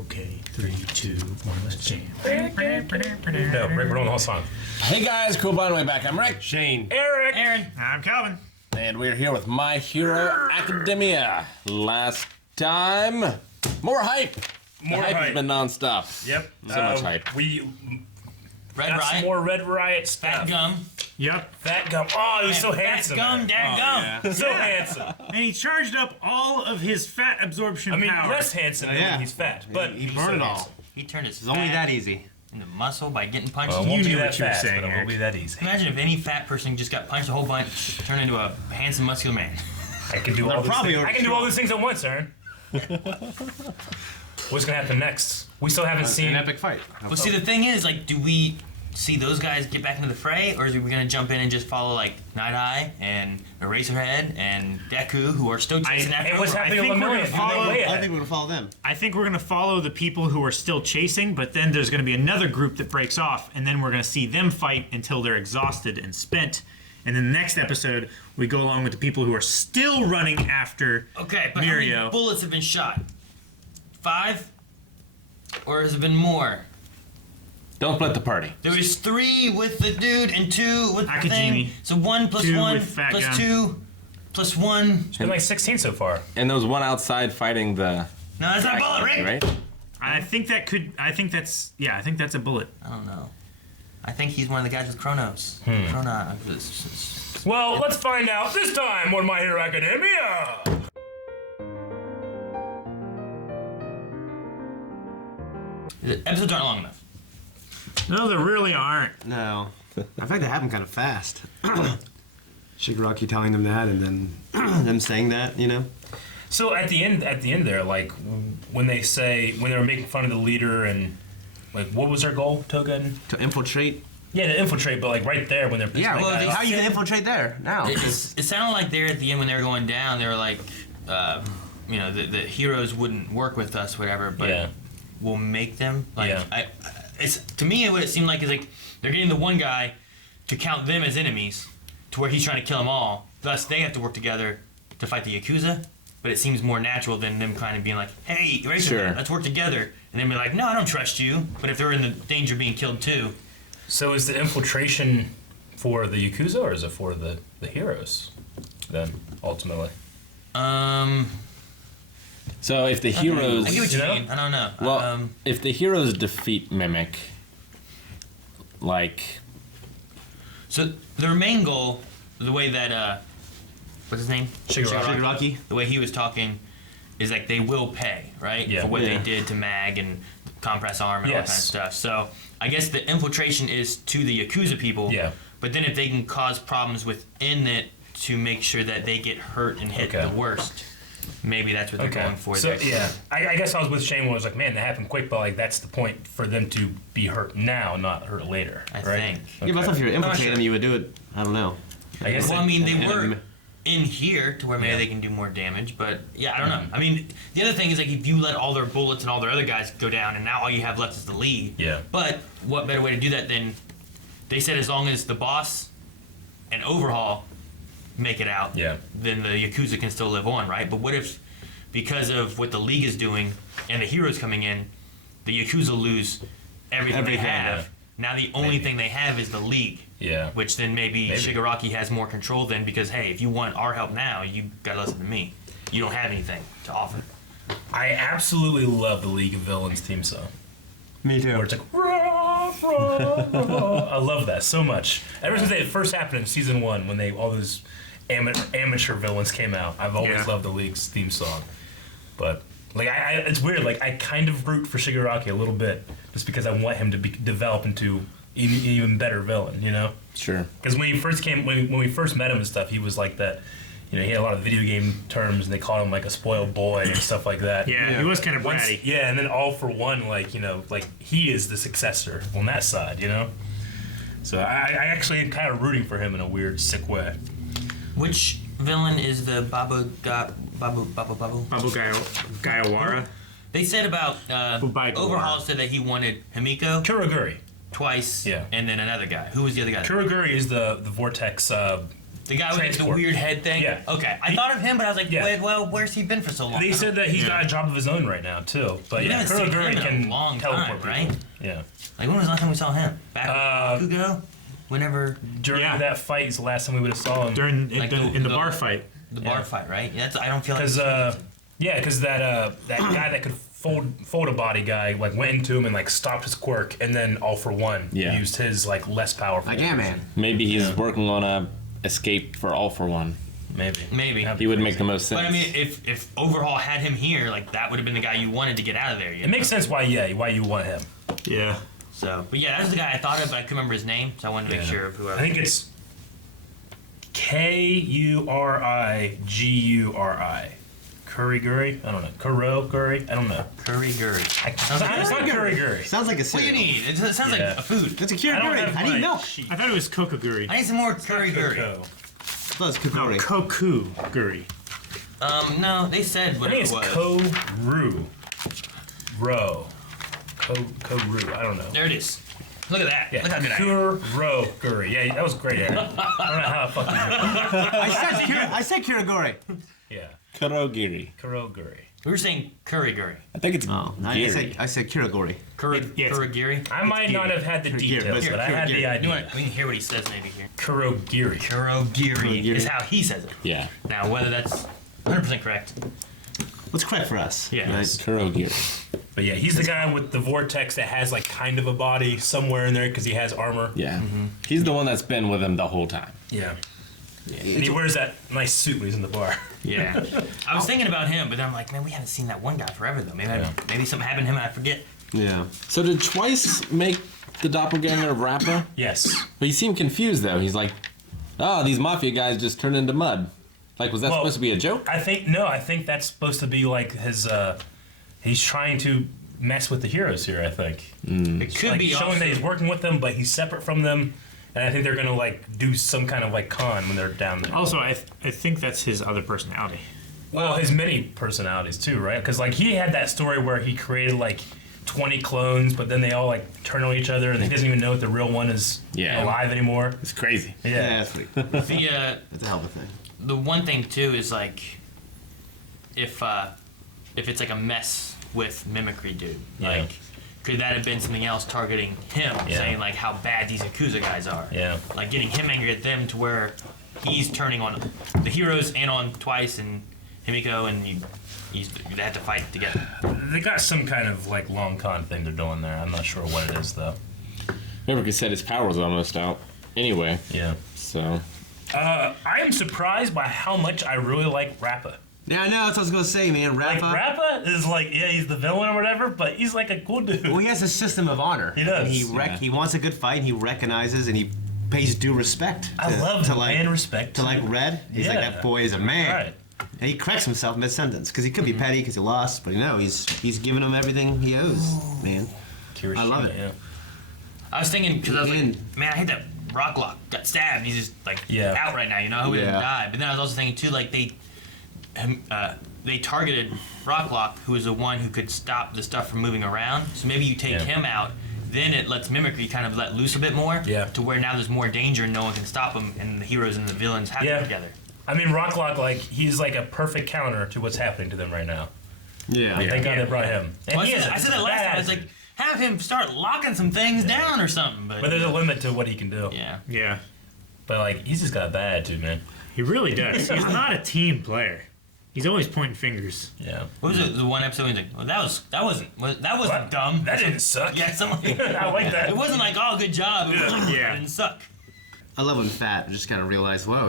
Okay, 3, 2, 1, let's jam. No, Rick, we're doing the whole song. Hey guys, cool by the way back. I'm Rick. Shane. Eric! Aaron. I'm Calvin. And we're here with My Hero Academia. Last time, more hype. More the hype hype. has been non-stop. Yep. So much hype. We Red got some Riot, more Red Riot stuff. Fat Gum. Yep. Fat Gum. Oh, he was so handsome. Fat Gum, Dad Gum. So handsome. And he charged up all of his fat absorption I mean, power. less handsome when he's fat, but he he's burned so it all. handsome. He turned his It's only fat that easy. into muscle by getting punched. Well, it won't You be knew that what you were fast, saying, but it Eric. won't be that easy. Imagine if any fat person just got punched a whole bunch, turned into a handsome, muscular man. I can do all these probably things. I can do all these things at once, Aaron. What's gonna happen next? We still haven't An seen. epic fight. But see, the thing is, like, do we see those guys get back into the fray, or are we gonna jump in and just follow like Night Eye and Eraserhead and Deku, who are still chasing after? And what's him? happening on think the we're million? gonna follow- I think we're gonna follow them. I think we're going to follow the people who are still chasing, but then there's going to be another group that breaks off, and then we're going to see them fight until they're exhausted and spent. And then the next episode, we go along with the people who are still running after Okay, but how Mirio. many bullets have been shot? 5? Or has it been more? Don't split the party. There was 3 with the dude and 2 with the Akajimi. thing. So 1 plus 2 1 with Fat plus Gun. 2 plus 1. It's been like 16 so far. And there was one outside fighting the... No, that's not a bullet, Rick. Right? I think that's a bullet. I don't know. I think he's one of the guys with Chronos. Chronos. Well, let's find out this time on My Hero Academia. The episodes aren't long enough. No, they really aren't. No. In fact, they happen kind of fast. Shigaraki telling them that, and then them saying that, you know. So at the end there, like when they were making fun of the leader and like what was their goal, Toga? To infiltrate. Yeah, to infiltrate, but like right there when they're pissing Yeah. that Well, guy how off. you gonna infiltrate there now? It sounded like there at the end when they were going down, they were like, you know, the heroes wouldn't work with us, whatever, but Yeah. we'll make them. Like, Yeah. it's to me, what it seemed like is like they're getting the one guy to count them as enemies, to where he's trying to kill them all. Thus, they have to work together to fight the Yakuza. But it seems more natural than them kind of being like, "Hey, Eraserhead, Sure. let's work together," and then be like, "No, I don't trust you." But if they're in the danger of being killed too, So is the infiltration for the Yakuza or is it for the heroes? Then ultimately. So if the heroes... I get what you You know? mean. I don't know. Well, if the heroes defeat Mimic, like... So their main goal, the way that what's his name? Shigaraki. The way he was talking is like they will pay, right? Yeah. For what Yeah. they did to Mag and compress arm and all that kind of Yes. stuff. So I guess the infiltration is to the Yakuza people. Yeah. But then if they can cause problems within it to make sure that they get hurt and hit Okay. the worst, maybe that's what they're going for. So there. yeah, I guess I was with Shane when I was like, man, that happened quick, but like that's the point for them to be hurt now, not hurt later. I right? think. Yeah, but I thought if you were infiltrating sure. them, you would do it. I don't know. I guess Well, I mean, they And were then- in here to where maybe Yeah. they can do more damage, but yeah, I don't know. I mean, the other thing is like if you let all their bullets and all their other guys go down, and now all you have left is the lead. Yeah. But what better way to do that than they said as long as the boss and Overhaul make it out, Yeah. then the Yakuza can still live on, right? But what if because of what the League is doing and the heroes coming in, the Yakuza lose everything they Everything, have? yeah. Now the only Maybe. thing they have is the League. Yeah. Which then maybe Shigaraki has more control then because, hey, if you want our help now, you gotta listen to me. You don't have anything to offer. I absolutely love the League of Villains theme song. Me too. Where it's like, rah, rah, rah. I love that so much. Ever since it first happened in season 1, when all those amateur villains came out, I've always loved the League's theme song. But like, it's weird. Like, I kind of root for Shigaraki a little bit, just because I want him to develop into an even better villain. You know? Sure. Because when he first came, when we first met him and stuff, he was like that. You know, he had a lot of video game terms, and they called him like a spoiled boy and stuff like that. Yeah, he was kind of bratty. Yeah, and then All For One, like, you know, like he is the successor on that side, you know. So I actually am kind of rooting for him in a weird, sick way. Which villain is the Babu? Babu Gaiawara. They said about Bubai Overhaul said that he wanted Himiko Kuroguri. twice, Yeah. and then another guy. Who was the other guy? Kuroguri is the Vortex The guy with like, the Transport. weird head thing? Yeah. Okay. I thought of him, but I was like, Yeah. wait, well, where's he been for so long? They said that he's got a job of his own right now too. But We yeah, haven't seen Kuroguri him in a can long teleport time, people. right? Yeah. Like, when was the last time we saw him? Back in Bakugo? Whenever During Yeah. that fight is the last time we would have saw him. During Like in the the- bar fight. the bar fight, right? Yeah, I don't feel like... Because that guy that could fold a body guy like went into him and like stopped his quirk, and then All for One used his like less powerful. Like, yeah, man. Maybe he's working on a escape for All for One. Maybe. He would make the most sense. But I mean, if Overhaul had him here, like that would have been the guy you wanted to get out of there. It makes sense why you want him. Yeah. So, but yeah, that's the guy I thought of, but I couldn't remember his name, so I wanted to make sure of whoever. I think it's Kuriguri. Kuriguri? I don't know. Kuroguri? I don't know. Kuriguri. It's not Kuriguri. Sounds like a What do you cereal. need? It sounds like Yeah. a food. It's a I don't curry. have I need my milk. sheet. I thought it was kokoguri. I need some more Kuriguri. Coco. Well, it's No, kokori. kokuguri. No, they said I what think it it's was. Koru. Ro. Koru. I don't know. There it is. Look at that. Yeah. Look how good I am. Kuroguri. Yeah, that was great, Aaron. I don't know how the fuck you I said kurigori. Yeah. Kurogiri. Kuroguri. We were saying Kuriguri. I think it's Oh, Giri. I said kurigori. Yes. Kuriguri. I might not have had the details, but I had the You know idea. what? We can hear what he says maybe here. Kurogiri. Kurogiri is how he says it. Yeah. Now, whether that's 100% correct. What's correct for us? Yeah. Right? Kurogiri. But yeah, he's the guy with the vortex that has like kind of a body somewhere in there because he has armor. Yeah. He's the one that's been with him the whole time. Yeah. And he wears that nice suit when he's in the bar. Yeah. I was thinking about him, but then I'm like, man, we haven't seen that one guy forever, though. Maybe something happened to him and I forget. Yeah. So did Twice make the doppelganger of Rappa? Yes. But he seemed confused though. He's like, oh, these mafia guys just turned into mud. Like, was that Well, supposed to be a joke? I think that's supposed to be like his. He's trying to mess with the heroes here. I think. It could Like be showing also, that he's working with them, but he's separate from them. And I think they're gonna like do some kind of like con when they're down there. Also, I think that's his other personality. Well, his many personalities too, right? Because like he had that story where he created like 20 clones, but then they all like turn on each other, and he doesn't even know if the real one is alive anymore. It's crazy. Yeah. Yeah, that's sweet. the That's a hell of a thing. the one thing too is like if it's like a mess with mimicry, dude. Yeah. Like, could that have been something else targeting him, Yeah. saying like how bad these Yakuza guys are? Yeah. Like getting him angry at them to where he's turning on the heroes and on Twice and Himiko, and they have to fight together. They got some kind of like long con thing they're doing there. I'm not sure what it is though. Remember, he said his power was almost out. Anyway, Yeah. so I am surprised by how much I really like Rappa. Yeah, I know. That's what I was gonna say, man. Like Rappa. Rappa is like, yeah, he's the villain or whatever, but he's like a cool dude. Well, he has a system of honor. He does. And Yeah. he wants a good fight. And he recognizes and he pays due respect. I love to like and respect to like Red. He's like, Yeah. that boy is a man. Right. And he corrects himself mid sentence because he could be petty because he lost, but he's giving him everything he owes, man. Kirishima, I love it. Yeah. I was thinking because I was like, And- man, I hate that Rocklock got stabbed. He's just like Yeah. out right now. You know, I hope he Yeah. doesn't die. But then I was also thinking too, like they targeted Rocklock, who is the one who could stop the stuff from moving around. So maybe you take Yeah. him out, then it lets mimicry kind of let loose a bit more. Yeah. To where now there's more danger and no one can stop him, and the heroes and the villains have Yeah. to together. I mean, Rocklock, like, he's like a perfect counter to what's happening to them right now. Yeah. Thank God they brought him. And Well, he is I said that a last time. I was badass. like, have him start locking some things down or something. But But there's a limit to what he can do. yeah. Yeah. But, like, he's just got a bad attitude, man. He really does. He's not a team player. He's always pointing fingers. Yeah. What was it? The one episode? He's like, well, that wasn't dumb. That didn't suck. Yeah, something. I like that. It wasn't like, oh, good job. It was like, Yeah. it didn't suck. I love when Fat just kind of realized, whoa,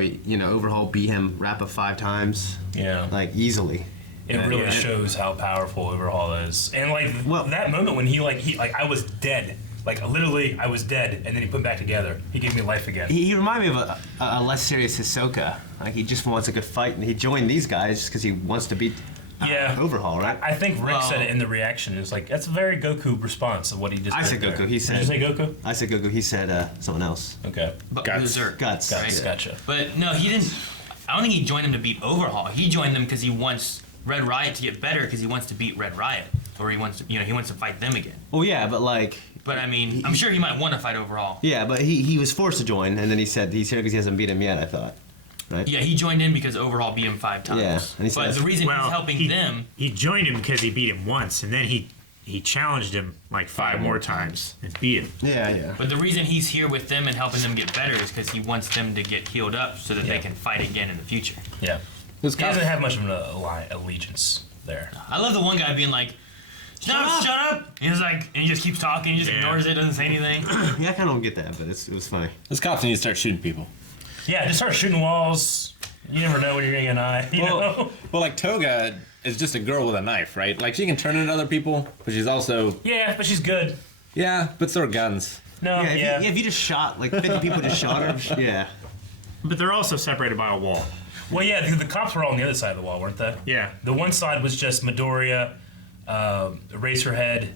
Overhaul beat him Rappa 5 times, Yeah. like easily. It really Yeah. shows how powerful Overhaul is. And, like, Well- that moment when he I was dead. Like, literally, I was dead, and then he put me back together. He gave me life again. He reminded me of a less serious Hisoka. Like he just wants a good fight, and he joined these guys just because he wants to beat Yeah. Overhaul, right? I think Rick Well- said it in the reaction. It was like, that's a very Goku response of what he just I did said there. Goku, he said- Did you say Goku? I said Goku. He said someone else. Okay. But Guts. Berserk. Guts. Guts, Yeah. gotcha. But no, he didn't. I don't think he joined them to beat Overhaul. He joined them because he wants Red Riot to get better because he wants to beat Red Riot, or he wants to fight them again. Well, yeah, but like, But I mean, I'm sure he might want to fight Overhaul. yeah, but he was forced to join, and then he said he's here because he hasn't beat him yet. I thought. right? Yeah, he joined in because Overhaul beat him 5 times. Yeah, and he but says- the reason Well, he's helping them. He joined him because he beat him once, and then he challenged him like 5 more times and beat him. Yeah. But the reason he's here with them and helping them get better is because he wants them to get healed up so that they can fight again in the future. Yeah. This He doesn't have much of an allegiance there. I love the one guy being like, shut up! And he's like, and he just keeps talking, he just ignores it, doesn't say anything. Yeah, I kind of don't get that, but it was funny. This cops need to start shooting people. Yeah, just start shooting walls. You never know when you're getting an eye. You know? Well, like Toga is just a girl with a knife, right? Like she can turn into other people, but she's also Yeah, but she's good. but so are guns. No, Yeah, if you just shot, like 50 people just shot her, yeah. But they're also separated by a wall. Well, yeah, the cops were all on the other side of the wall, weren't they? Yeah. The one side was just Midoriya, Eraserhead,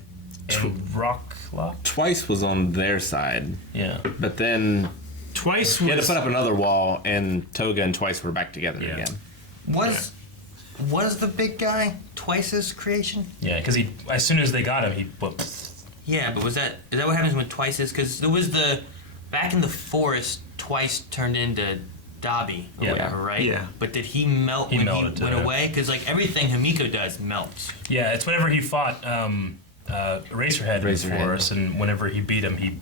and Rocklock. Twice was on their side, Yeah. but then Twice he had to was put up another wall, and Toga and Twice were back together Yeah. again. Was the big guy Twice's creation? Yeah, because he, as soon as they got him, he whooped. Yeah, but is that what happens when Twice is? Because there was back in the forest, Twice turned into Dobby or Yeah. whatever, right? Yeah. But did he melt He when melted he went to it. away? Because like everything Himiko does melts. Yeah, it's whenever he fought Eraserhead Razorhead. for us, and whenever he beat him, and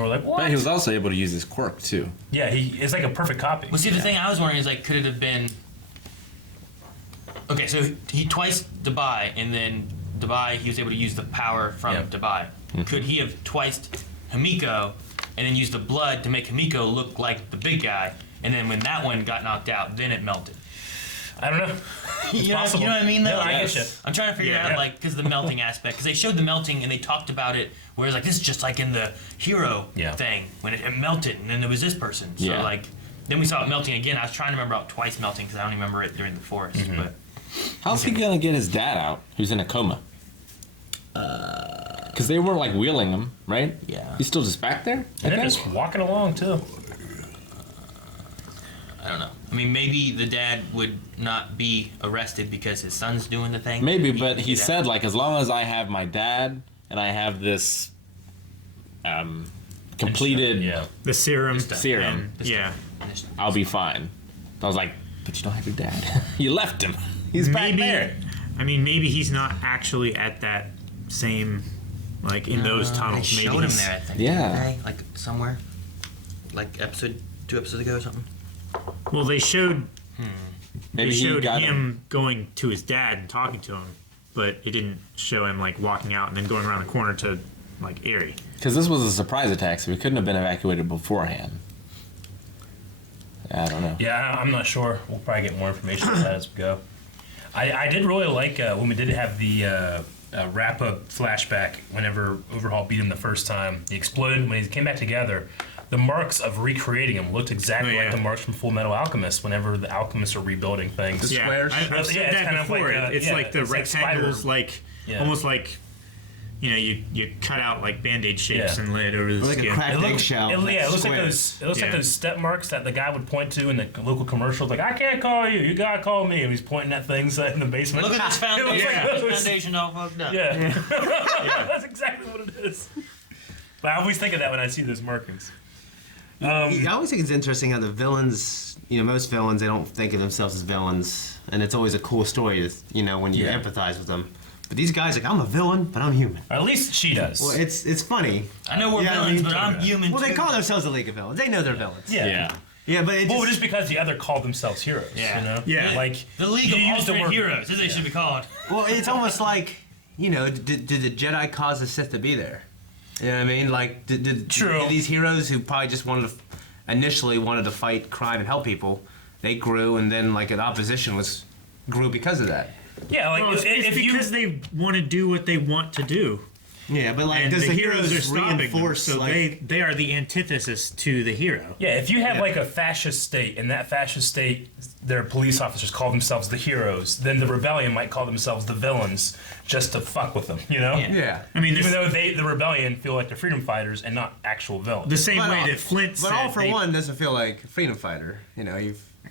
we're like, what? But he was also able to use his quirk too. Yeah, it's like a perfect copy. Well, see, the thing I was wondering is like, could it have been? Okay, so he twice Dabai, and then Dabai he was able to use the power from Yep. Dabai. Could he have twice Himiko, and then used the blood to make Himiko look like the big guy, and then when that one got knocked out, then it melted? I don't know. You know, possible. you know what I mean? Though? No, I Like, get you. I'm trying to figure out like because the melting aspect, because they showed the melting and they talked about it, where it's like this is just like in the hero Yeah. thing when it melted, and then there was this person. So Yeah. like, then we saw it melting again. I was trying to remember about Twice melting because I don't remember it during the forest, but. How's he gonna get his dad out, who's in a coma? Because they weren't like wheeling him, right? Yeah. He's still just back there. I And they're think? just walking along too. I don't know. I mean, maybe the dad would not be arrested because his son's doing the thing. Maybe, but he that- said like as long as I have my dad and I have this completed, Yeah. the serum. Serum. and- yeah. I'll be fine. I was like, but you don't have your dad. You left him. He's back Maybe. there. I mean, maybe he's not actually at that same, like in those They tunnels. Maybe showed him he's- there, I think. Yeah. didn't they? Like somewhere, like 2 episodes ago or something. Well, they showed Maybe they he showed got him going to his dad and talking to him, but it didn't show him like walking out and then going around the corner to like Erie. Because this was a surprise attack, so we couldn't have been evacuated beforehand. I don't know. Yeah, I'm not sure. We'll probably get more information on that as we go. I did really like when we did have the wrap-up flashback whenever Overhaul beat him the first time. He exploded. When he came back together, the marks of recreating him looked exactly Oh, yeah. like the marks from Full Metal Alchemist whenever the alchemists are rebuilding things. Yeah, Squares? I've Yeah, said it's that kind of before. like, It's like the it's like rectangles, spider- like Yeah. almost like you cut out like band-aid shapes Yeah. and lay it over the Like a skin. cracked It eggshell. looks like squares. those like Yeah. those step marks that the guy would point to in the local commercials. Like, I can't call you, you gotta call me. And he's pointing at things in the basement. Look at this It looks foundation. like This those. foundation all fucked up. Yeah. That's exactly what it is. But I always think of that when I see those markings. I always think it's interesting how the villains, most villains, they don't think of themselves as villains. And it's always a cool story, when you Yeah. empathize with them. But these guys, like, I'm a villain, but I'm human. Or at least she does. Well, it's funny. I know we're Yeah, I villains, mean, but I'm human Well, they too. call themselves a League of Villains. They know they're villains. yeah. Yeah, but it Well, just, just because the other called themselves heroes. Yeah. You know? Yeah. Like, The League you of use the Alternate word- Heroes, as they should be called. well, it's almost like, did the Jedi cause the Sith to be there? You know what I mean? Like, did these heroes who probably just initially wanted to fight crime and help people, they grew, and then like an opposition grew because of that. Yeah, like, Well, it's if you. because they want to do what they want to do, Yeah, but like, and does the heroes are stopping them. reinforce? So they are the antithesis to the hero. Yeah, if you have Yeah. like a fascist state, and that fascist state, their police officers call themselves the heroes, then the rebellion might call themselves the villains just to fuck with them, you know? Yeah. Yeah. I mean, Even this, though the rebellion feel like they're freedom fighters and not actual villains. the same But way all- that Flint But said. All for they- One doesn't feel like a freedom fighter.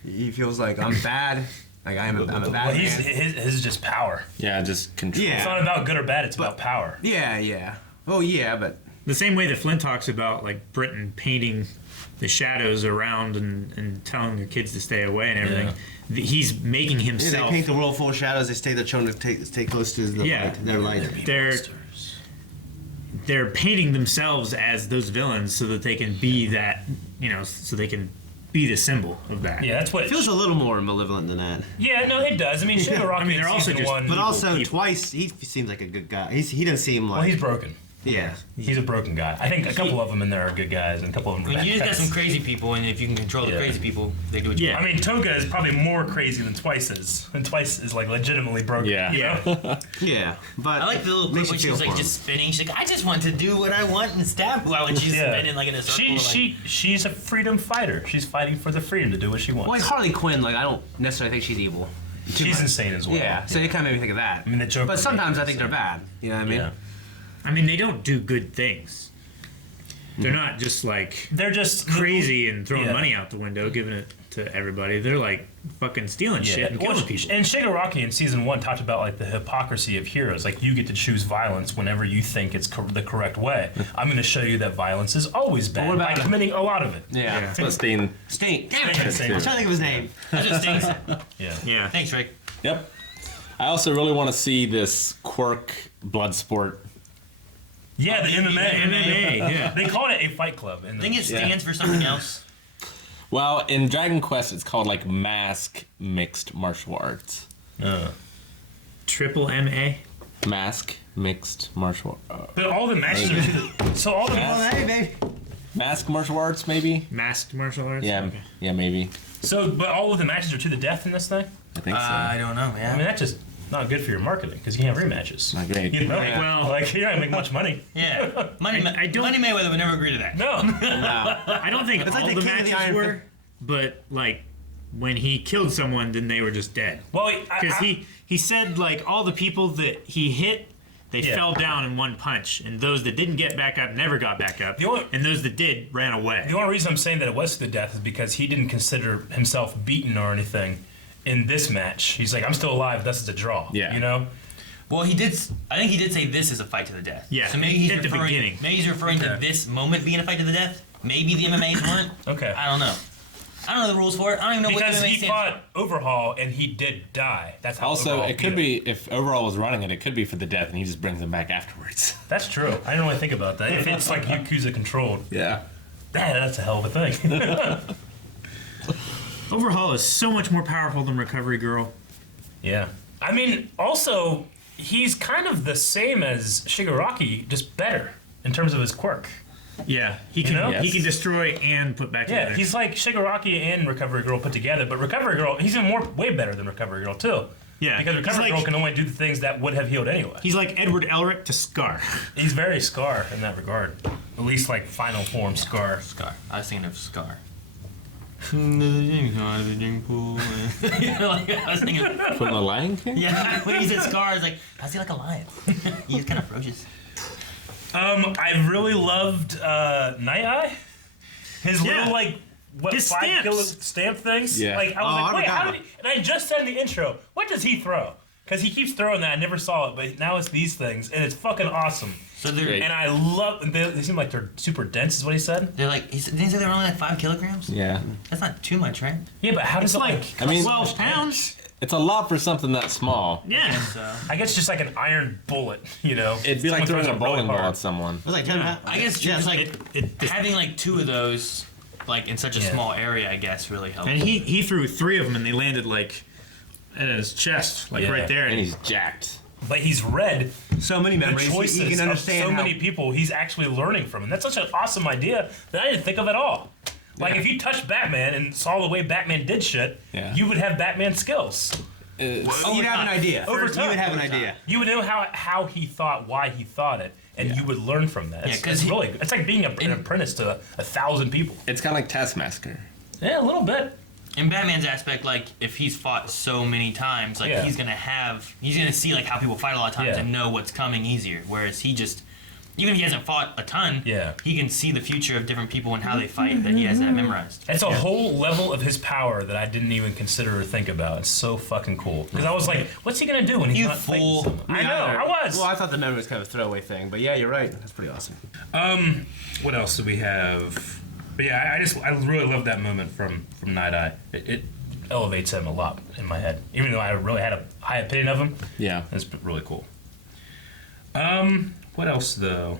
He feels like I'm bad. Like I'm a bad Well, his man. is just power. Yeah, just control. Yeah. It's not about good or bad, it's about power. Yeah. Well, yeah, but The same way that Flynn talks about like Britain painting the shadows around and telling their kids to stay away and everything. He's making himself. They paint the world full of shadows. They stay their children to stay close to the light. Their light. They're painting themselves as those villains so that they can be that, so they can be the symbol of that. Yeah, that's what It feels a little more malevolent than that. Yeah, no, it does. I mean, Shigaraki they're in also season just one. But also, Twice, he seems like a good guy. He doesn't seem like... Well, he's broken. Yeah. He's a broken guy. I think a couple of them in there are good guys, and a couple of them are bad You just got guys. some crazy people, and if you can control the crazy people, they do what you want. I mean, Toga is probably more crazy than Twice is. And Twice is, like, legitimately broken. Yeah. Yeah, but I like the little clip when she's like just spinning. She's like, I just want to do what I want and stab while when she's spinning like in a circle. She's a freedom fighter. She's fighting for the freedom to do what she wants. Well, like Harley Quinn, like I don't necessarily think she's evil. She's insane as well. Yeah, so it kind of made me think of that. I mean, the Joker But sometimes made I think they're bad. You know what I mean? Yeah. I mean, they don't do good things. They're not just like They're just crazy and throwing Yeah. money out the window, giving it to everybody. They're like fucking stealing shit and killing people. And Shigaraki in season 1 talked about like the hypocrisy of heroes. Like you get to choose violence whenever you think it's the correct way. I'm going to show you that violence is always bad what by about- committing a lot of it. Yeah. Let's Steen. Stink. Damn it. Yeah, I was trying to think of his name. That just stinks. Yeah. Yeah. Thanks, Rick. Yep. I also really want to see this quirk blood sport. Yeah, the MMA. MMA, yeah. They called it a fight club. In I think it stands for something else. Well, in Dragon Quest, it's called like Mask Mixed Martial Arts. Triple MA. Mask Mixed Martial But all the matches are Hey, baby. Mask Martial Arts, maybe? Masked martial arts? Yeah, Okay. yeah, maybe. but all of the matches are to the death in this thing. I think so. I don't know, I man. mean, that's just not good for your marketing because you can't have rematches. Not great. You know, Well- like you're not gonna make much money. Yeah. Money Mayweather would never agree to that. No. I don't think It's all like the the king of the matches Iron were, but like when he killed someone, then they were just dead. Well, Because he said like all the people that he hit, they Yeah. fell down in one punch, and those that didn't get back up never got back up, The only- and those that did ran away. the only reason I'm saying that it was to the death is because he didn't consider himself beaten or anything in this match. He's like, I'm still alive. This is a draw. Yeah. You know. Well, he did. I think he did say this is a fight to the death. Yeah, So maybe he's at the referring. beginning. Maybe he's referring to this moment being a fight to the death. Maybe the MMA's weren't. Okay. I don't know. I don't know the rules for it. I don't even know Because what MMA he stands fought Overhaul and he did die. That's how. Also, Overhaul it could beat him. be, if Overall was running it, it could be for the death, and he just brings him back afterwards. That's true. I didn't really think about that. If it's like Yakuza controlled, Yeah. that's a hell of a thing. Overhaul is so much more powerful than Recovery Girl. Yeah. I mean, also, he's kind of the same as Shigaraki, just better in terms of his quirk. Yeah, he can know? he Yes. can destroy and put back Yeah, together. he's like Shigaraki and Recovery Girl put together, but Recovery Girl, he's even way better than Recovery Girl, too. Yeah, Because he's Recovery like- Girl can only do the things that would have healed anyway. He's like Edward Elric to Scar. He's very Scar in that regard. At least, like, final form Scar. Scar. I was thinking of Scar. Like, I was thinking, From the Lion King? yeah, when he said Scar, I was like, how's he like a lion? He's kind of ferocious. I really loved Night Eye. His Yeah. little, like, what, His 5 stamps. kilo stamp things? Yeah. Like, I was Oh, like, I wait, forgot how about did he... And I just said in the intro, what does he throw? Because he keeps throwing that. I never saw it, but now it's these things, and it's fucking awesome. So they're Great. And I love... They seem like they're super dense, is what he said. they're like, didn't he say they're only like 5 kilograms? Yeah. That's not too much, right? Yeah, but how does It's it, like like... I mean, 12 pounds. it's a lot for something that small. Yeah. So I guess just like an iron bullet, you know? It'd be like Someone throwing a throws it really bowling ball hard. at someone. It was like 10 I guess yeah, just like It just- having like 2 of those, like in such a Yeah. small area, I guess really helps. and he threw 3 of them, and they landed like at his chest, like Yeah. right there. And he's jacked. But he's read so many the memories. choices You can of understand so how, many people he's actually learning from. And that's such an awesome idea that I didn't think of at all. Like, if you touched Batman and saw the way Batman did shit, Yeah. you would have Batman skills. You'd have an idea. Over First, time. you would have an Over time. idea. You would know how he thought, why he thought it, and you would learn from that. Yeah, It's, 'cause it's he- really, it's like being an apprentice to 1,000 people. It's kind of like Taskmaster. Yeah, a little bit. In Batman's aspect, like if he's fought so many times, like Yeah. he's gonna see like how people fight a lot of times Yeah. and know what's coming easier. Whereas he just even if he hasn't fought a ton, Yeah. he can see the future of different people and how they fight that he has that memorized. It's a whole level of his power that I didn't even consider or think about. It's so fucking cool. Because I was like, what's he gonna do when he's You not fighting fool. someone? I know, I was. Well, I thought the memory was kind of a throwaway thing, but yeah, you're right. That's pretty awesome. What else do we have? But yeah, I really love that moment from Night Eye. It elevates him a lot in my head, even though I really had a high opinion of him. Yeah. It's really cool. What else though?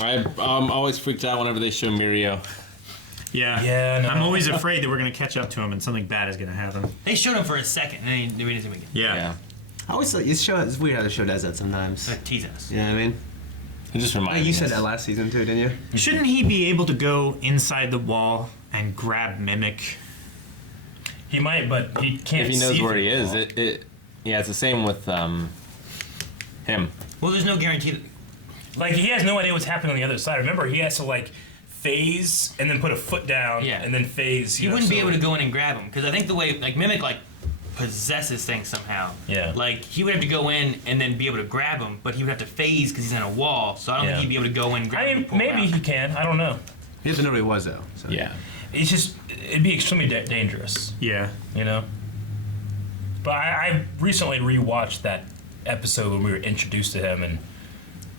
I'm always freaked out whenever they show Mirio. Yeah. Yeah, no. I'm always afraid that we're going to catch up to him and something bad is going to happen. They showed him for a second, and then we didn't see him again. Yeah. I always thought it's weird how the show does that sometimes. Like, tease us. You know what I mean? It just reminds Hey, me. you said that last season too, didn't you? Shouldn't he be able to go inside the wall and grab Mimic? He might, but he can't. If he knows see where through he the is, wall. yeah, it's the same with him. Well, there's no guarantee that Like he has no idea what's happening on the other side. Remember, he has to like phase and then put a foot down, Yeah. and then phase. he wouldn't be able to go in and grab him. Because I think the way, like, Mimic, like, possesses things somehow. Yeah. Like, he would have to go in and then be able to grab him, but he would have to phase because he's in a wall. So I don't Yeah. think he'd be able to go in and grab I him. mean, and pull him maybe out. he can. I don't know. He doesn't know who he was though. So. Yeah. It's just it'd be extremely dangerous, Yeah. you know. But I recently rewatched that episode when we were introduced to him, and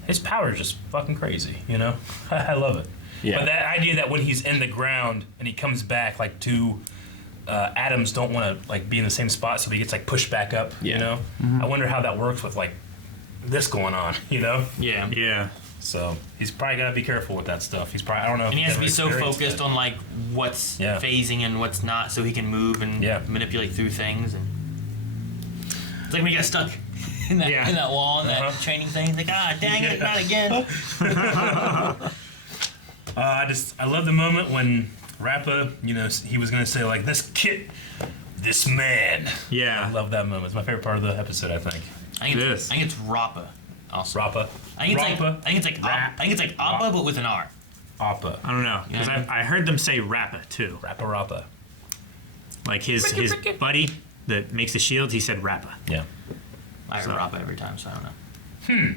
his power is just fucking crazy, you know. I love it. Yeah. But that idea that when he's in the ground and he comes back, like two atoms don't want to like be in the same spot, so he gets like pushed back up. Yeah. You know. I wonder how that works with like this going on. You know. Yeah. Yeah. So he's probably got to be careful with that stuff. He's probably I don't know. If And he has to be ever so experienced focused it. on, like, what's Yeah. phasing and what's not so he can move and Yeah. manipulate through things. And it's like when he got stuck in that, Yeah. in that wall and Uh-huh. that training thing. He's like, ah, dang it, not again. I love the moment when Rappa, you know, he was gonna say like this kid, this man. I Yeah. love that moment. It's my favorite part of the episode. I think. I think It it's, is. I think it's Rappa. Also. Rappa. I think it's like Rappa. I think it's like Rap. I think it's like Appa but with an R. Appa. I don't know. Because Yeah. I heard them say Rappa too. Rappa. Like his buddy that makes the shields, he said Rappa. Yeah. I heard So- Rappa every time, so I don't know.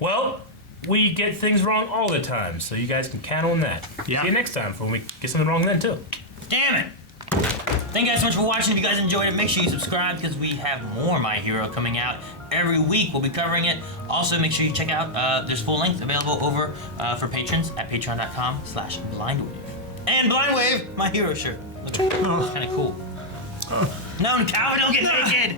Well, we get things wrong all the time, so you guys can count on that. Yeah. See you next time when we get something wrong then too. Damn it! Thank you guys so much for watching. If you guys enjoyed it, make sure you subscribe because we have more My Hero coming out every week. We'll be covering it. Also, make sure you check out, there's full length available over for patrons at patreon.com/blindwave. And Blindwave, My Hero shirt. Look, it's kind of cool. No, Calvin, don't get naked!